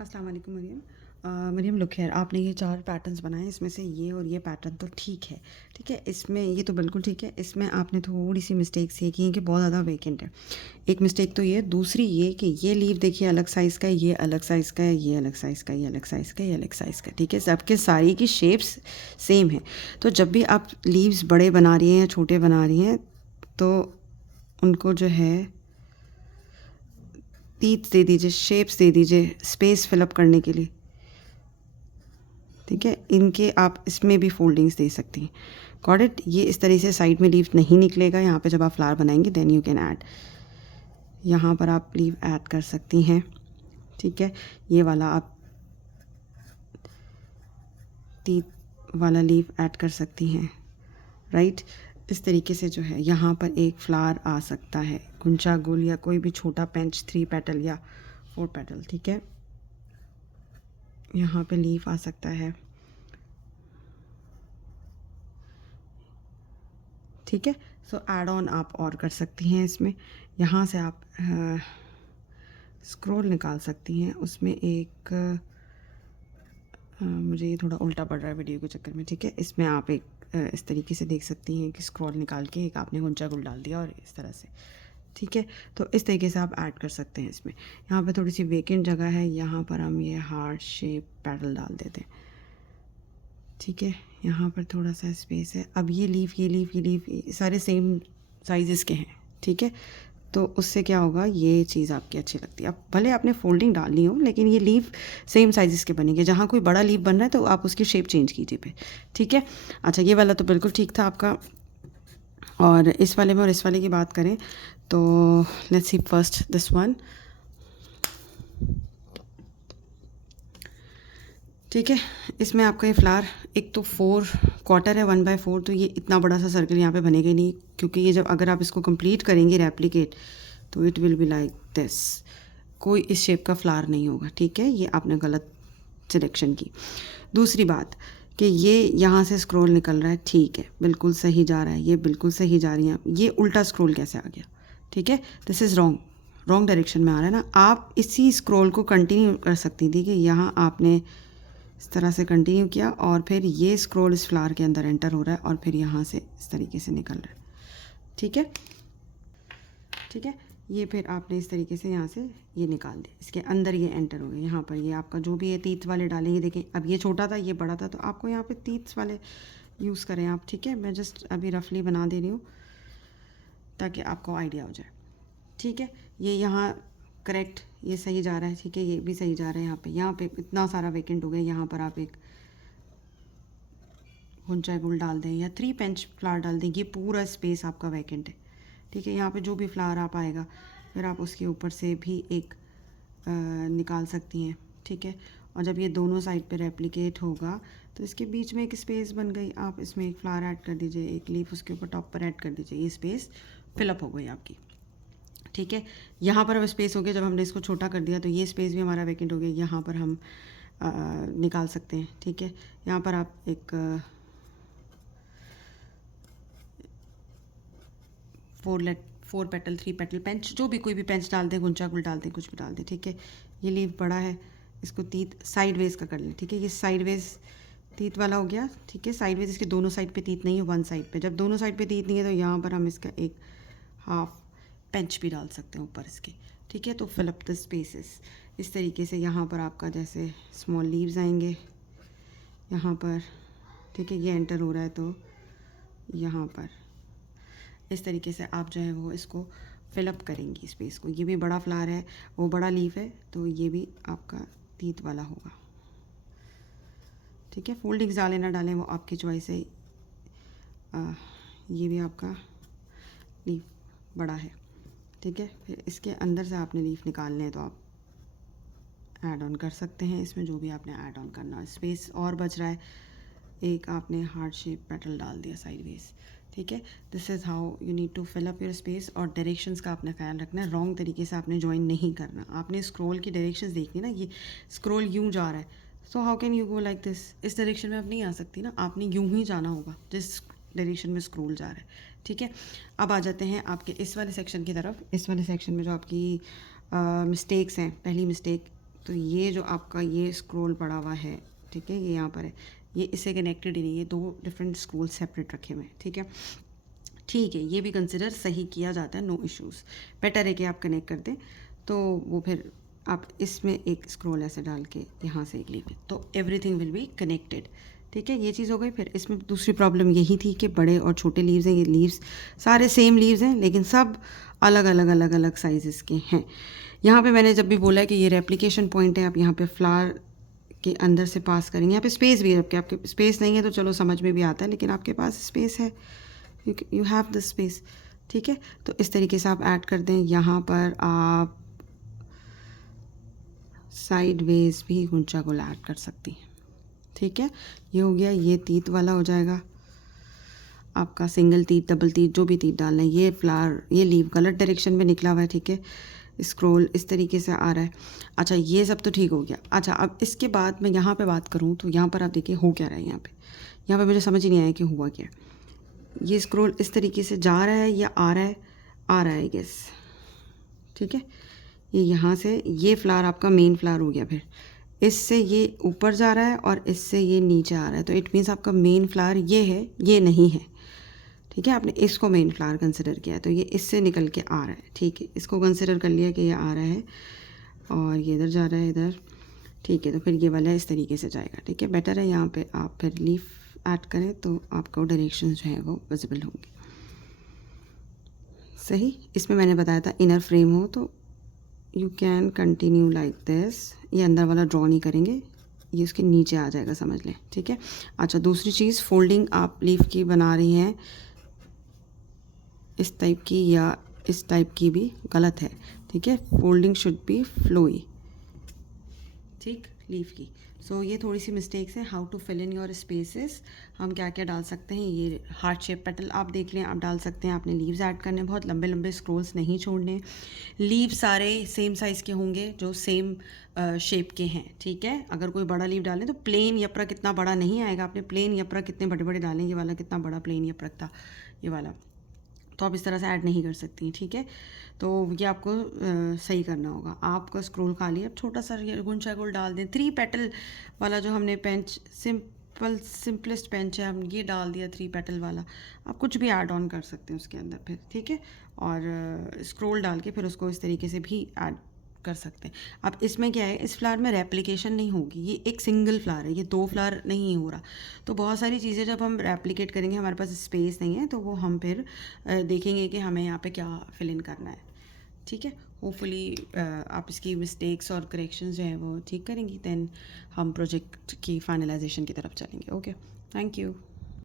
अस्सलाम वालेकुम मरियम। मरियम लुक है, आपने ये 4 पैटर्न्स बनाए, इसमें से ये और ये पैटर्न तो ठीक है, ठीक है? इसमें ये तो बिल्कुल ठीक है। इसमें आपने थोड़ी-सी मिस्टेक्स ये की हैं कि बहुत ज़्यादा वेकेंट है। एक मिस्टेक तो ये है, दूसरी ये कि ये लीफ देखिए अलग साइज़ का है, ये अलग साइज़ का है, ये अलग साइज़ का है, ये अलग साइज़ का है, ये अलग साइज़ का है, ठीक है? सबके सारी की शेप्स सेम है। तो जब भी आप लीव्स बड़े बना रही हैं या छोटे बना रही हैं, तो उनको जो है तीत दे दीजिए, शेप्स दे दीजिए, स्पेस फिलअप करने के लिए, ठीक है? इनके आप इसमें भी फोल्डिंग्स दे सकती हैं। Got it? ये इस तरह से साइड में लीफ नहीं निकलेगा। यहाँ पे जब आप फ्लावर बनाएंगे देन यू कैन ऐड, यहाँ पर आप लीफ ऐड कर सकती हैं, ठीक है? ये वाला आप तीत वाला लीफ ऐड कर सकती हैं, राइट? इस तरीके से जो है यहाँ पर एक फ्लावर आ सकता है, गुंचा गुल या कोई भी छोटा पेंच 3 पेटल या 4 पेटल, ठीक है? यहाँ पे लीफ आ सकता है, ठीक है? सो ऐड ऑन आप और कर सकती हैं इसमें। यहाँ से आप स्क्रॉल निकाल सकती हैं, उसमें एक मुझे ये थोड़ा उल्टा पड़ रहा है वीडियो के चक्कर में, ठीक है? इसमें आप एक इस तरीके से देख सकती हैं कि स्क्रॉल निकाल के एक आपने गुंचा गुल डाल दिया और इस तरह से, ठीक है? तो इस तरीके से आप ऐड कर सकते हैं इसमें। यहाँ पे थोड़ी सी वेकेंट जगह है, यहाँ पर हम ये हार्ट शेप पैटल डाल देते हैं, ठीक है? यहाँ पर थोड़ा सा स्पेस है। अब ये लीफ सारे सेम साइज़ के हैं, ठीक है? तो उससे क्या होगा, ये चीज़ आपकी अच्छी लगती है। अब भले आपने फोल्डिंग डालनी हो लेकिन ये लीफ सेम साइज़ के बनेंगे। जहाँ कोई बड़ा लीफ बन रहा है तो आप उसकी शेप चेंज कीजिए पे, ठीक है? अच्छा, ये वाला तो बिल्कुल ठीक था आपका। और इस वाले में और इस वाले की बात करें तो let's see first this one, ठीक है? इसमें आपका ये फ्लावर एक तो 4 क्वार्टर है, 1/4, तो ये इतना बड़ा सा सर्कल यहाँ पे बनेगा ही नहीं, क्योंकि ये जब अगर आप इसको कंप्लीट करेंगे रेप्लिकेट तो it will be like this. कोई इस शेप का फ्लावर नहीं होगा, ठीक है? ये आपने गलत सिलेक्शन की। दूसरी बात कि ये यहाँ से स्क्रॉल निकल रहा है, ठीक है, बिल्कुल सही जा रहा है, ये बिल्कुल सही जा रही हैं। ये उल्टा स्क्रॉल कैसे आ गया, ठीक है? This is wrong, wrong direction में आ रहा है ना। आप इसी स्क्रॉल को कंटिन्यू कर सकती थी कि यहाँ आपने इस तरह से कंटिन्यू किया और फिर ये स्क्रॉल इस फ्लावर के अंदर एंटर हो रहा है और फिर यहाँ से इस तरीके से निकल रहा है, ठीक है? ठीक है, ये फिर आपने इस तरीके से यहाँ से ये निकाल दिया, इसके अंदर ये एंटर हो गया। यहाँ पर ये आपका जो भी है तीत वाले डालेंगे, देखें अब ये छोटा था ये बड़ा था, तो आपको यहाँ पे तीत वाले यूज़ करें आप, ठीक है? मैं जस्ट अभी रफली बना दे रही हूँ ताकि आपको आइडिया हो जाए, ठीक है? ये यहाँ करेक्ट, ये सही जा रहा है, ठीक है? ये भी सही जा रहा है। यहाँ पे इतना सारा वेकेंट हो गया, यहाँ पर आप एक गुंचा गुल डाल दें या 3 पेंच फ्लावर डाल दें, ये पूरा स्पेस आपका वैकेंट है, ठीक है? यहाँ पे जो भी फ्लावर आप आएगा फिर आप उसके ऊपर से भी एक निकाल सकती हैं, ठीक है? और जब ये दोनों साइड पे रेप्लिकेट होगा तो इसके बीच में एक स्पेस बन गई, आप इसमें एक फ्लावर ऐड कर दीजिए, एक लीफ उसके ऊपर टॉप पर ऐड कर दीजिए, ये स्पेस फिलअप हो गई आपकी, ठीक है? यहाँ पर अब स्पेस हो गया, जब हमने इसको छोटा कर दिया तो ये स्पेस भी हमारा वैकेंट हो गया, यहाँ पर हम निकाल सकते हैं, ठीक है? यहाँ पर आप एक 4 पेटल 3 पेटल पेंच, जो भी कोई भी पेंच डाल दें, गुंचा गुल डाल दें, कुछ भी डाल दें, ठीक है? ये लीफ बड़ा है, इसको तीत साइड वेज का कर लें, ठीक है? ये साइड वेज तीत वाला हो गया, ठीक है? साइड वेज इसके दोनों साइड पे तीत नहीं है, वन साइड पे। जब दोनों साइड पे तीत नहीं है तो यहाँ पर हम इसका एक हाफ पेंच भी डाल सकते हैं ऊपर इसके, ठीक है? तो फिल अप द स्पेसेस इस तरीके से। यहाँ पर आपका जैसे स्मॉल लीव्स आएंगे यहाँ पर, ठीक है? ये एंटर हो रहा है तो यहाँ पर इस तरीके से आप जो है वो इसको फिलअप करेंगी स्पेस को। ये भी बड़ा फ्लावर है, वो बड़ा लीफ है, तो ये भी आपका तीत वाला होगा, ठीक है? फोल्डिंग्स डालें ना डालें वो आपकी चॉइस है। ये भी आपका लीफ बड़ा है, ठीक है? फिर इसके अंदर से आपने लीफ निकालने हैं तो आप ऐड ऑन कर सकते हैं इसमें, जो भी आपने ऐड ऑन करना है। स्पेस और बच रहा है, एक आपने हार्ट शेप पेटल डाल दिया साइड वेज, ठीक है? This is how you need to fill up your space. और डायरेक्शंस का आपने ख्याल रखना है, रॉन्ग तरीके से आपने ज्वाइन नहीं करना। आपने स्क्रॉल की डायरेक्शंस देखनी ना, ये स्क्रॉल यूँ जा रहा है, so how can you go like this? इस डायरेक्शन में आप नहीं आ सकती ना, आपने यूँ ही जाना होगा जिस डायरेक्शन में स्क्रॉल जा रहा है, ठीक है? अब आ जाते हैं आपके इस वाले सेक्शन की तरफ। इस वाले सेक्शन में जो आपकी मिस्टेक्स हैं, पहली मिस्टेक तो ये जो आपका ये स्क्रोल पड़ा हुआ है, ठीक है, ये यहाँ पर है, ये इससे कनेक्टेड ही नहीं, ये 2 डिफरेंट स्क्रोल सेपरेट रखे हुए हैं, ठीक है। ठीक है, ये भी कंसिडर सही किया जाता है, नो इश्यूज़। बेटर है कि आप कनेक्ट कर दें, तो वो फिर आप इसमें एक स्क्रॉल ऐसे डाल के यहाँ से एक लीव, तो एवरीथिंग विल बी कनेक्टेड, ठीक है। ये चीज़ हो गई। फिर इसमें दूसरी प्रॉब्लम यही थी कि बड़े और छोटे लीव्स हैं, ये लीव्स सारे सेम लीव्स हैं लेकिन सब अलग अलग अलग अलग साइज़ के हैं। यहाँ पे मैंने जब भी बोला है कि ये रेप्लिकेशन पॉइंट है, आप यहाँ पे फ्लावर के अंदर से पास करेंगे, यहाँ पे स्पेस भी है, जबकि आपके स्पेस नहीं है तो चलो समझ में भी आता है, लेकिन आपके पास स्पेस है, यू हैव द स्पेस, ठीक है। तो इस तरीके से आप ऐड कर दें। यहाँ पर आप साइड वेज भी गुंचा गोल ऐड कर सकती हैं, ठीक है। ये हो गया, ये तीत वाला हो जाएगा आपका, सिंगल तीत, डबल तीत, जो भी तीत डालना है। ये फ्लावर, ये लीव गलत डायरेक्शन में निकला हुआ है, ठीक है, स्क्रॉल इस तरीके से आ रहा है। अच्छा, ये सब तो ठीक हो गया। अच्छा, अब इसके बाद मैं यहाँ पे बात करूँ तो यहाँ पर आप देखिए हो क्या रहा है। यहाँ पे मुझे समझ ही नहीं आया कि हुआ क्या। ये स्क्रॉल इस तरीके से जा रहा है या आ रहा है, आ रहा है गेस, ठीक है। ये यहाँ से ये फ्लावर आपका मेन फ्लावर हो गया, फिर इससे ये ऊपर जा रहा है और इससे ये नीचे आ रहा है, तो इट मीन्स आपका मेन फ्लावर ये है, ये नहीं है, ठीक है। आपने इसको मेन फ्लावर कंसिडर किया है, तो ये इससे निकल के आ रहा है, ठीक है। इसको कंसिडर कर लिया कि ये आ रहा है और ये इधर जा रहा है, इधर, ठीक है। तो फिर ये वाला इस तरीके से जाएगा, ठीक है। बेटर है यहाँ पे आप फिर लीफ ऐड करें तो आपको डायरेक्शन जो है वो विजिबल होंगे, सही। इसमें मैंने बताया था इनर फ्रेम हो तो you can continue like this. ये अंदर वाला ड्रॉ नहीं करेंगे, ये उसके नीचे आ जाएगा, समझ लें, ठीक है। अच्छा, दूसरी चीज़, फोल्डिंग आप लीफ की बना रही हैं इस टाइप की या इस टाइप की भी गलत है, ठीक है। फोल्डिंग शुड बी फ्लोई, ठीक, लीफ की। सो ये थोड़ी सी मिस्टेक्स हैं। How to fill in your spaces, हम क्या क्या डाल सकते हैं। ये हार्ट शेप पेटल आप देख लें, आप डाल सकते हैं। आपने लीव्स ऐड करने, बहुत लंबे लंबे स्क्रोल्स नहीं छोड़ने। लीव सारे सेम साइज़ के होंगे जो सेम शेप के हैं, ठीक है। अगर कोई बड़ा लीव डालें तो प्लेन यप्रक इतना बड़ा नहीं आएगा। आपने प्लेन यप्रक कितने बड़े बड़े डालें, ये वाला कितना बड़ा प्लेन यप्रक था, ये वाला, तो आप इस तरह से ऐड नहीं कर सकती हैं, ठीक है। तो ये आपको सही करना होगा। आपका स्क्रोल खाली, अब छोटा सा गुंचा गोल डाल दें। 3 पेटल वाला जो हमने पेंच, सिंपलेस्ट पेंच है, हम ये डाल दिया 3 पेटल वाला। आप कुछ भी ऐड ऑन कर सकते हैं उसके अंदर फिर, ठीक है। और स्क्रोल डाल के फिर उसको इस तरीके से भी ऐड कर सकते हैं। अब इसमें क्या है, इस फ्लावर में रेप्लिकेशन नहीं होगी, ये एक सिंगल फ्लावर है, ये 2 फ्लावर नहीं हो रहा। तो बहुत सारी चीज़ें जब हम रेप्लिकेट करेंगे, हमारे पास स्पेस नहीं है, तो वो हम फिर देखेंगे कि हमें यहाँ पे क्या फिल इन करना है, ठीक है। होपफुली आप इसकी मिस्टेक्स और करेक्शंस जो हैं वो ठीक करेंगी, देन हम प्रोजेक्ट की फाइनलाइजेशन की तरफ चलेंगे। Okay, thank you.